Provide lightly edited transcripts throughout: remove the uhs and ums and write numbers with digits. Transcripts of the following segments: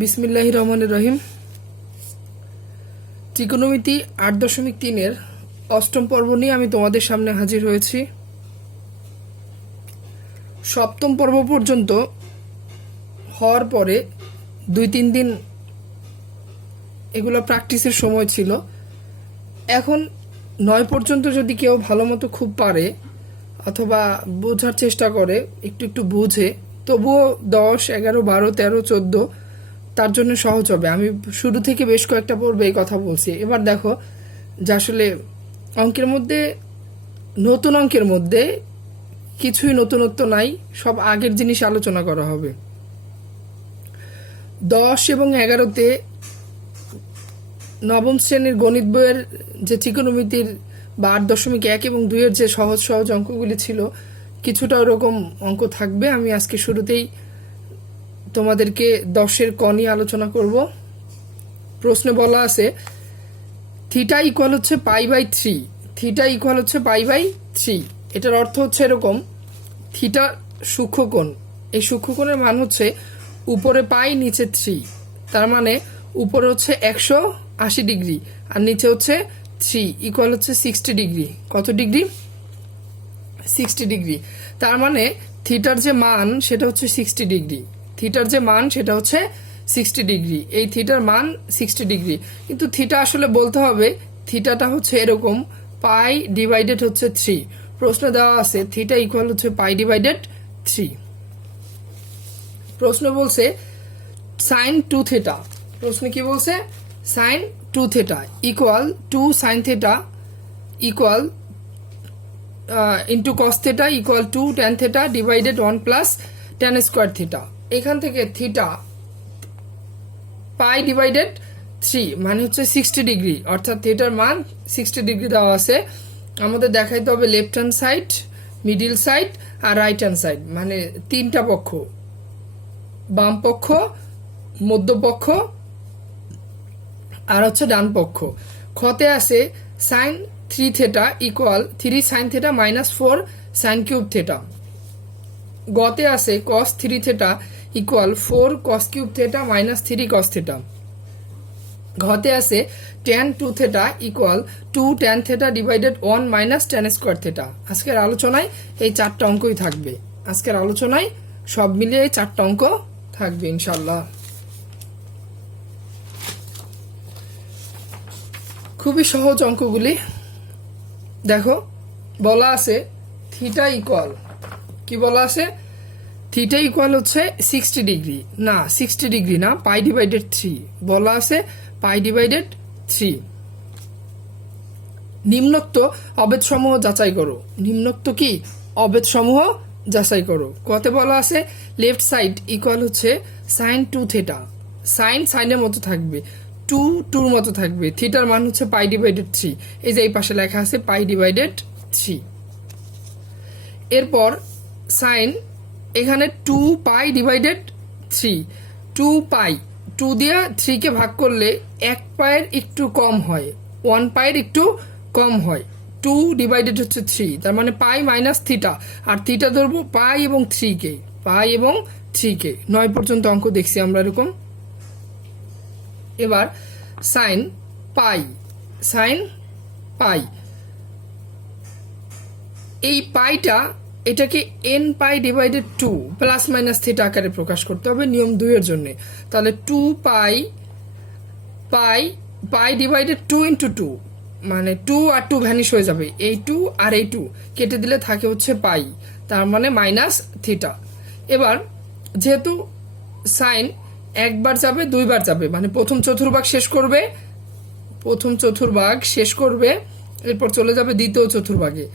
বিসমিল্লাহির রহমানির রহিম। ত্রিকোণমিতি ৮.৩-এর অষ্টম পর্ব নিয়ে আমি তোমাদের সামনে হাজির হয়েছি। সপ্তম পর্ব পর্যন্ত হওয়ার পরে ২-৩ দিন এগুলো প্র্যাকটিসের সময় ছিল। এখন ৯ পর্যন্ত যদি কেউ ভালো মতো খুব পারে অথবা বোঝার চেষ্টা করে, একটু একটু বুঝে, তবুও ১০, ১১, ১২, ১৩, ১৪ তার জন্য সহজ হবে। আমি শুরু থেকে বেশ কয়েকটা পর্বে এই কথা বলছি। এবার দেখো যে আসলে অঙ্কের মধ্যে, নতুন অঙ্কের মধ্যে কিছুই নতুনত্ব নাই, সব আগের জিনিস আলোচনা করা হবে। ১০ এবং ১১-তে নবম শ্রেণীর গণিত বইয়ের যে ত্রিকোণমিতির বা ৮.১ এবং ২-এর যে সহজ সহজ অঙ্কগুলি ছিল, কিছুটা ওরকম অঙ্ক থাকবে। আমি আজকে শুরুতেই তোমাদেরকে ১০-এর ক নিয়ে আলোচনা করব। প্রশ্নে বলা আছে থিটা ইকুয়াল হচ্ছে π/3। থিটা ইকুয়াল হচ্ছে π/3। এটার অর্থ হচ্ছে এরকম, থিটা সূক্ষ্মকোণ, এই সূক্ষ্মকোণের মান হচ্ছে উপরে π, নিচে 3। তার মানে উপরে হচ্ছে ১৮০ ডিগ্রি আর নিচে হচ্ছে 3, ইকুয়াল হচ্ছে 60 ডিগ্রি। কত ডিগ্রি? 60 ডিগ্রি। তার মানে থিটার যে মান সেটা হচ্ছে 60 ডিগ্রি। থিটার যে মান সেটা হচ্ছে 60 ডিগ্রি। এই থিটার মান 60 ডিগ্রি। কিন্তু থিটা আসলে বলতে হবে থিটাটা হচ্ছে এরকম, π/3 হচ্ছে 3। প্রশ্ন দেওয়া আছে থিটা ইকুয়াল হচ্ছে π/3। প্রশ্ন বলছে sin 2 থিটা। প্রশ্ন কি বলছে? sin 2 theta equal 2 sin theta equal into cos theta equal 2 tan theta divided 1 plus tan square theta. এখান থেকে থিটা π/3 মানে হচ্ছে 60 ডিগ্রি, অর্থাৎ থিটার মান 60 ডিগ্রি দেওয়া আছে। আমাদের দেখাইতে হবে left hand side, middle side আর রাইট হ্যান্ড সাইড, মানে তিনটা পক্ষ, বাম পক্ষ, মধ্যপক্ষ আর হচ্ছে ডান পক্ষ। খতে আছে sin 3 theta equal 3 sin theta minus 4 sin cube theta. গতে আছে cos 3 theta equal 4 cos cube theta minus 3 cos theta. ঘতে আছে tan 2 theta equal 2 tan theta divided 1 minus tan square theta. আজকের আলোচনায় এই চারটা অঙ্কই থাকবে। আজকের আলোচনায় সব মিলিয়ে এই চারটা অঙ্ক থাকবে ইনশাল্লাহ। খুবই সহজ অঙ্কগুলি। দেখো বলা আছে থিটা ইকুয়াল, কি বলা আছে? থিটা ইকুয়াল হচ্ছে 60 ডিগ্রি, না 60 ডিগ্রি না, π/3 বলা আছে, π/3। নিম্নোক্ত অবেদ সমূহ যাচাই করো। নিম্নোক্ত কি? অবেদ সমূহ যাচাই করো। কতে বলা আছে লেফট সাইড ইকুয়াল হচ্ছে sin 2 থিটা। সাইন সাইনের মতো থাকবে, 2 2-র মতো থাকবে। থিটার মান হচ্ছে π/3। এই যে এই পাশে লেখা আছে π/3। এরপর সাইন এখানে 2π/3, 2π, 2 দিয়ে 3 কে ভাগ করলে 1 পায়ের একটু কম হয়, 1 পায়ের একটু কম হয়। 2 হচ্ছে 3, তার মানে π মাইনাস থিটা, আর থিটা ধরবো π এবং 3 কে, π এবং 3 কে। 9 পর্যন্ত অঙ্ক দেখছি আমরা এরকম। এবার সাইন পাই, সাইন পাই, এই পাইটা এটাকে n π/2 প্লাস মাইনাস থিটা আকারে প্রকাশ করতে হবে নিয়ম 2-এর জন্য। তাহলে 2π π/2 ইন্টু 2, মানে 2 আর 2 ভ্যানিশ হয়ে যাবে, এই 2 আর এই 2 কেটে দিলে থাকে হচ্ছে পাই, তার মানে মাইনাস থিটা। এবার যেহেতু সাইন একবার যাবে, দুইবার যাবে, মানে প্রথম চতুর্ভাগ শেষ করবে, এরপর চলে যাবে দ্বিতীয় চতুর্ভাগে,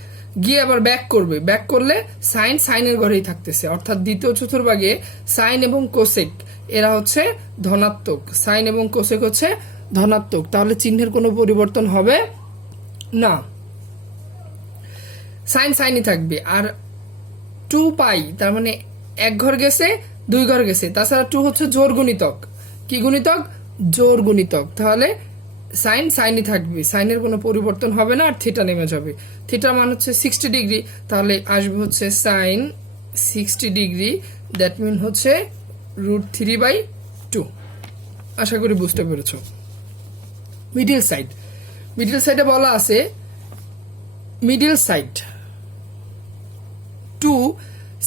গিয়ে আবার ব্যাক করবে। ব্যাক করলে সাইন সাইনের ঘরেই থাকতেছে, অর্থাৎ দ্বিতীয় চতুর্ভাগে সাইন এবং কোসেক এরা হচ্ছে ধনাত্মক, সাইন এবং কোসেক হচ্ছে ধনাত্মক। তাহলে চিহ্নের কোনো পরিবর্তন হবে না, সাইন সাইনই থাকবে। আর 2π তার মানে এক ঘর গেছে, 2 ঘর গেছে। তাছাড়া 2 হচ্ছে জোড় গুণিতক। কি গুণিতক? জোড় গুণিতক। তাহলে সাইন সাইনই থাকবে, সাইনের কোনো পরিবর্তন হবে না, আর থিটা নেমে যাবে। থিটার মান হচ্ছে 60 ডিগ্রি, তাহলে আসবে হচ্ছে সাইন 60 ডিগ্রি, দ্যাট মিন হচ্ছে √3/2। আশা করি বুঝতে পেরেছো। মিডল সাইড, মিডল সাইডে বলা আছে middle side 2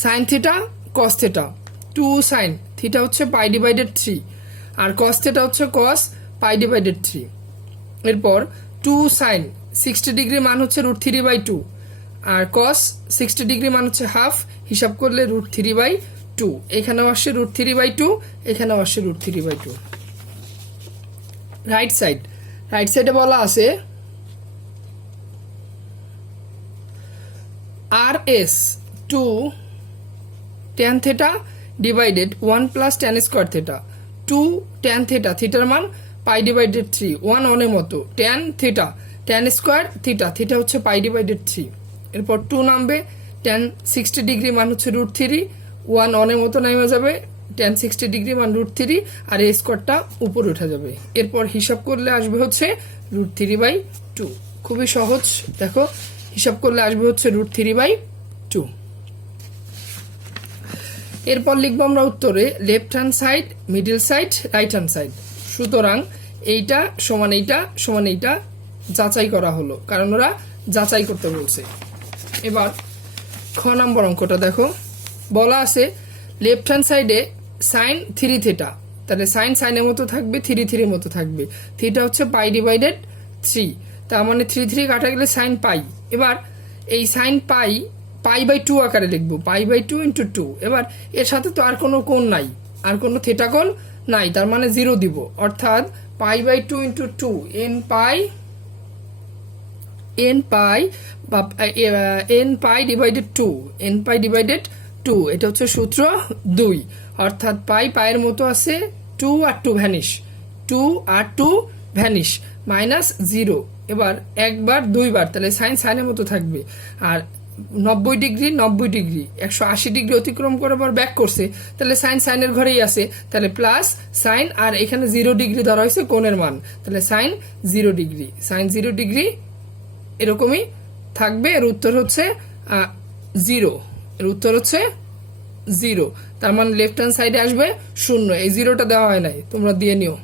sine theta cos theta. 2 sine theta হচ্ছে পাই ডিভাইডেড 3 আর কস থিটা হচ্ছে কস পাই ডিভাইডেড 3। এরপর 2 সাইন 60 ডিগ্রি মান হচ্ছে √3/2 আর কস 60 ডিগ্রি মান হচ্ছে হাফ, হিসাব করলে √3/2। এখানেও আসছে √3/2, এখানেও আসছে √3/2। রাইট সাইড, রাইট সাইডে বলা আছে RS 2 tan theta divided 1 plus tan square theta. 2 tan theta, থিটার মান পাই ডিভাইডেড 3, 1 অনের মতো, tan theta tan square theta, theta হচ্ছে পাই ডিভাইডেড 3। এরপর 2 নামবে, tan 60 ডিগ্রি মান হচ্ছে √3, 1 অনের মতো নেমে যাবে, tan 60 ডিগ্রি মান √3 আর এই স্কোয়ারটা উপরে উঠে যাবে। এরপর হিসাব করলে আসবে হচ্ছে √3/2। খুবই সহজ, দেখো হিসাব করলে আসবে হচ্ছে √3/2। এরপর লিখবো আমরা উত্তরে left hand side, middle side, right hand side. সুতরাং এইটা সমান এইটা সমান এইটা যাচাই করা হলো, কারণ ওরা যাচাই করতে বলছে। এবার খ নম্বর অঙ্কটা দেখো, বলা আছে লেফট হ্যান্ড সাইডে সাইন 3 থিটা, তাহলে সাইন সাইনের মতো থাকবে, 3 3 মতো থাকবে, থিটা হচ্ছে পাই ডিভাইডেড 3, তার মানে 3 3 কাটা গেলে সাইন পাই। এবার এই সাইন পাই/2 আকারে লিখবো, পাই/2 × 2। এবার এর সাথে তো আর কোনো কোণ নাই, আর কোনো থিটা কোণ নাই, তার মানে 0 দিব, অর্থাৎ পাই/2 × 2 n পাই ডিভাইডেড 2, n পাই ডিভাইডেড 2, এটা হচ্ছে সূত্র 2। অর্থাৎ পাইয়ের মতো আছে, 2 আর 2 ভ্যানিশ, 2 আর 2 ভ্যানিশ, -0। এবার একবার দুইবার, তাহলে সাইন সাইনের মতো থাকবে। আর 90 ডিগ্রি 90 ডিগ্রি 180 ডিগ্রি অতিক্রম করে আবার ব্যাক করছে, তাহলে সাইন সাইনের ঘরেই আছে, তাহলে প্লাস সাইন, আর এখানে 0 ডিগ্রি ধরা হয়েছে কোণের মান, তাহলে সাইন 0 ডিগ্রি, সাইন 0 ডিগ্রি এরকমই থাকবে। এর উত্তর হচ্ছে 0, এর উত্তর হচ্ছে 0, তার মানে লেফট হ্যান্ড সাইডে আসবে 0। এই 0টা দেওয়া হয় নাই, তোমরা দিয়ে নিও।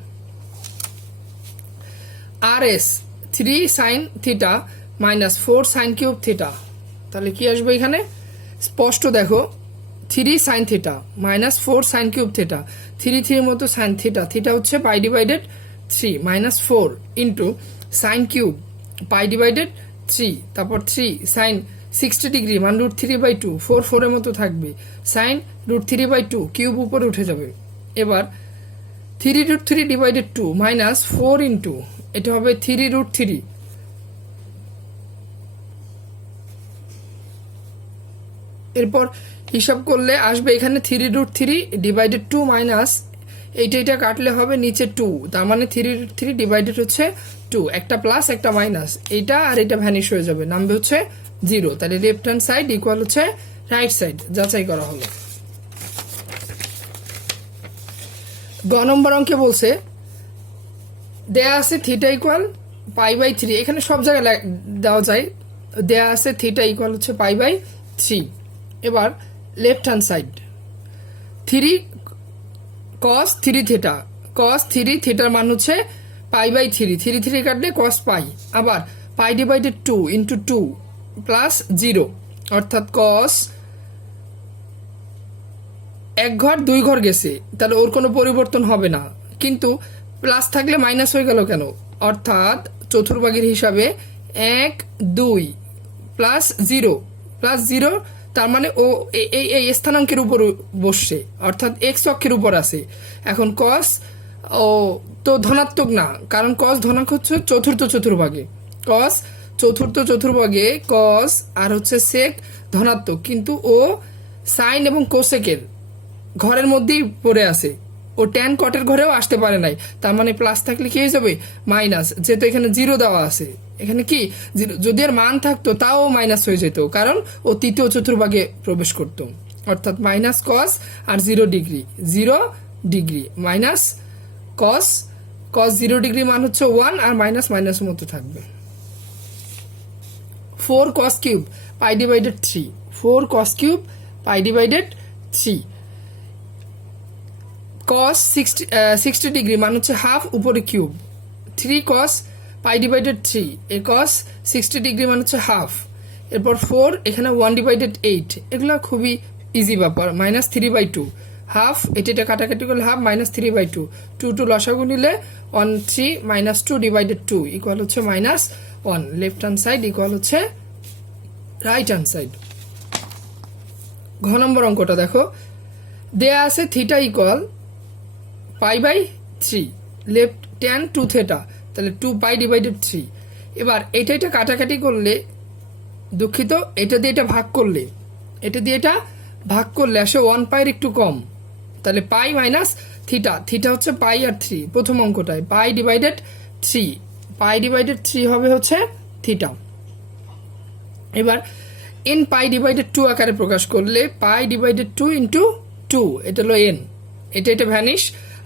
RS 3 sine theta -4 sine cube theta, তাহলে কি আসবে এখানে স্পষ্ট দেখো, 3 sine theta -4 sine cube theta, 3 3 মতো সাইন থিটা, থিটা হচ্ছে পাই ডিভাইডেড 3 -4 ইন্টু সাইন কিউব পাই ডিভাইডেড 3, তারপর 3 সাইন 60 ডিগ্রি মান √3/2, 4 4 এর মতো থাকবে, সাইন √3/2 কিউব উপরে উঠে যাবে। এবার 3√3 ডিভাইডেড 2 -4 ইন্টু এটা হবে 3√3, এরপর হিসাব করলে আসবে এখানে 3√3 ডিভাইডেড 2 মাইনাস এইটা কাটলে হবে নিচে 2, তার মানে 3√3 ডিভাইডেড হচ্ছে 2, একটা প্লাস একটা মাইনাস, এইটা আর এটা ভ্যানিশ হয়ে যাবে, নামবে হচ্ছে 0। তাহলে লেফট হ্যান্ড সাইড ইকুয়াল হচ্ছে রাইট সাইড, যাচাই করা হলো। গ নম্বর অঙ্কে বলছে দেয়া আছে থিটা ইকুয়াল পাই/3, এখানে সব জায়গায় দেওয়া যায়, দেয়া আছে থিটা ইকুয়াল হচ্ছে পাই/3। এবার left hand side 3 cos 3 theta, cos 3 থিটার মান হচ্ছে পাই/3, 3 3 কাটলে cos পাই, আবার পাই ডিভাইডেড 2 ইন্টু 2 প্লাস 0, অর্থাৎ cos 1 ঘর 2 ঘর গেছে, তাহলে ওর কোনো পরিবর্তন হবে না, কিন্তু প্লাস থাকলে মাইনাস হয়ে গেল কেন, অর্থাৎ চতুর্ভাগের হিসাবে 1 2 প্লাস 0 প্লাস 0, তার মানে ও এই স্থানাঙ্কের উপর বসছে, অর্থাৎ এক্স অক্ষের উপর আছে। এখন কস ও তো ধনাত্মক না, কারণ কস ধনাত্মক হচ্ছে চতুর্থ চতুর্ভাগে, কস চতুর্থ চতুর্ভাগে কস আর হচ্ছে সেক ধনাত্মক, কিন্তু ও সাইন এবং কোসেকের ঘরের মধ্যেই পড়ে আছে, ও ট্যান কটের ঘরেও আসতে পারে নাই, তার মানে প্লাস থাকলে কি হয়ে যাবে মাইনাস, যেহেতু এখানে 0 দেওয়া আছে, এখানে কি যদি এর মান থাকতো তাও মাইনাস হয়ে যেত, কারণ ও তৃতীয় চতুর্ভাগে প্রবেশ করত, অর্থাৎ মাইনাস কস আর 0 ডিগ্রি 0 ডিগ্রি মাইনাস কস, কস 0 ডিগ্রি মান হচ্ছে 1 আর মাইনাস মাইনাসের মতো থাকবে। 4 cos কিউব পাই ডিভাইডেড 3, 4 cos কিউব পাই ডিভাইডেড 3, কস 60 ডিগ্রি মান হচ্ছে হাফ, উপরে কিউব। 3 কস পাই ডিভাইডেড 3, এই কস 60 ডিগ্রি মান হচ্ছে হাফ। এরপর 4, এখানে 1 ডিভাইডেড 8, এগুলো খুবই ইজি ব্যাপার। -3/2 হাফ, এটা কাটাকাটি করলে হাফ, -3/2, 2 লসাগু নিলে 1 3 -2 ডিভাইডেড 2 ইকুয়াল হচ্ছে -1। লেফট হ্যান্ড সাইড ইকুয়াল হচ্ছে রাইট হ্যান্ড সাইড। ঘ নম্বর অঙ্কটা দেখো, দেয়া আছে theta equal π/3, left tan 2 theta, তাহলে 2 পাই ডিভাইডেড 3। এবার এটা কাটাকাটি করলে, দুঃখিত, এটা দিয়ে এটা ভাগ করলে, আসে 1 পাইয়ের একটু কম, তাহলে পাই মাইনাস থিটা, হচ্ছে পাই আর 3, প্রথম অঙ্কটায় পাই ডিভাইডেড 3 হবে হচ্ছে থিটা। এবার n পাই ডিভাইডেড 2 আকারে প্রকাশ করলে পাই ডিভাইডেড 2 ইন্টু 2, এটা হলো n, এটা ভ্যানিশ,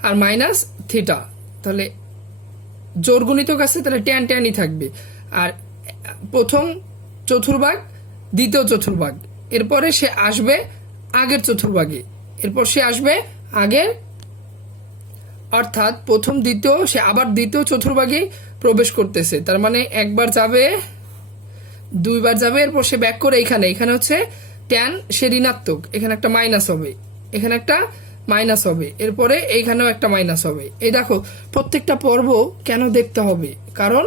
আর মাইনাস থিটা, তাহলে জোর গুণিতক আছে, তাহলে ট্যানই থাকবে। আর প্রথম চতুর্ভাগ, দ্বিতীয় চতুর্ভাগ, এরপরে সে আসবে আগের চতুর্ভাগে, অর্থাৎ প্রথম দ্বিতীয়, সে আবার দ্বিতীয় চতুর্ভাগে প্রবেশ করতেছে, তার মানে একবার যাবে, দুইবার যাবে, এরপর সে ব্যাক করে এখানে হচ্ছে ট্যান, সে ঋণাত্মক, এখানে একটা মাইনাস হবে, এখানে একটা মাইনাস হবে, এরপরে এইখানেও একটা মাইনাস হবে। এই দেখো প্রত্যেকটা পর্ব কেন দেখতে হবে, কারণ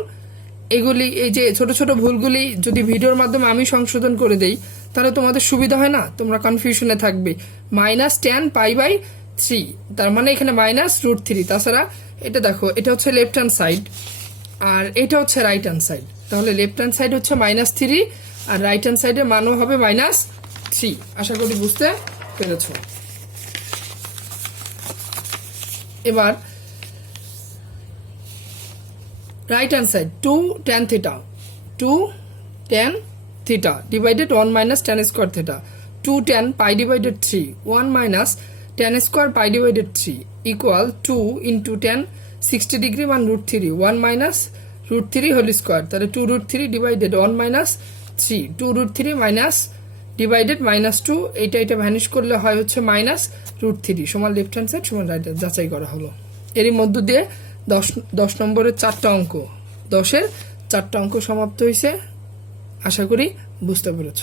এগুলি, এই যে ছোট ছোট ভুলগুলি যদি ভিডিওর মাধ্যমে আমি সংশোধন করে দেই, তাহলে তোমাদের সুবিধা হয় না, তোমরা কনফিউশনে থাকবে। -tan π/3, তার মানে এখানে -√3, তাছাড়া এটা দেখো, এটা হচ্ছে লেফট হ্যান্ড সাইড আর এটা হচ্ছে রাইট হ্যান্ড সাইড, তাহলে লেফট হ্যান্ড সাইড হচ্ছে -3 আর রাইট হ্যান্ড সাইডের মানও হবে -3। আশা করি বুঝতে পেরেছ। এবার right hand side, 2 tan theta divided 1 tan square theta, 2 tan পাই ডিভাইডেড 3, 1 tan স্কোয়ার পাই divided 3 equal 2 into tan 60 degree মান √3, 1 √3 হোল স্কোয়ার, তাহলে 2√3 ডিভাইডেড 1 3, 2√3 মাইনাস ডিভাইডেড -2, এটা ভ্যানিশ করলে হয় হচ্ছে -√3 সমান লেফট হ্যান্ড সাইড সমান রাইট হ্যান্ড, যাচাই করা হলো। এরই মধ্য দিয়ে 10 নম্বরের 4টা অঙ্ক, 10-এর 4টা অঙ্ক সমাপ্ত হয়েছে। আশা করি বুঝতে পেরেছ।